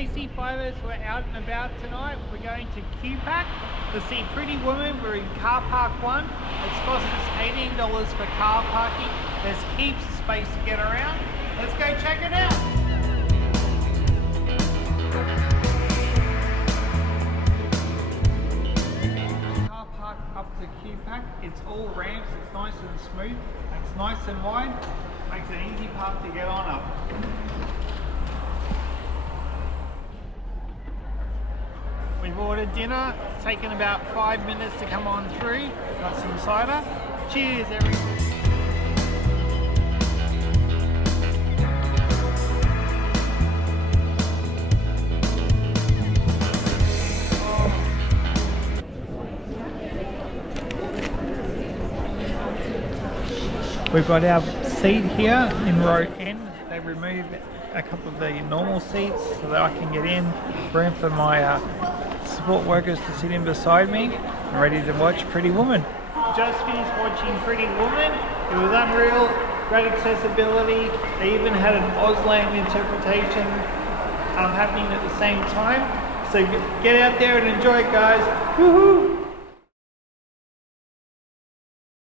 Tasty Fibers, we're out and about tonight. We're going to QPAC to see Pretty Woman. We're in car park 1. It's cost us $18 for car parking. There's heaps of space to get around. Let's go check it out. Car park up to QPAC. It's all ramps. It's nice and smooth. It's nice and wide. Makes an easy path to get on up. We've ordered dinner. It's taken about 5 minutes to come on through. Got some cider. Cheers, everyone. We've got our seat here in row N. They removed a couple of the normal seats so that I can get in. Room for my support workers to sit in beside me. I'm ready to watch Pretty Woman. Just finished watching Pretty Woman. It was unreal, great accessibility. They even had an auslan interpretation happening at the same time. So get out there and enjoy it, guys. Woohoo!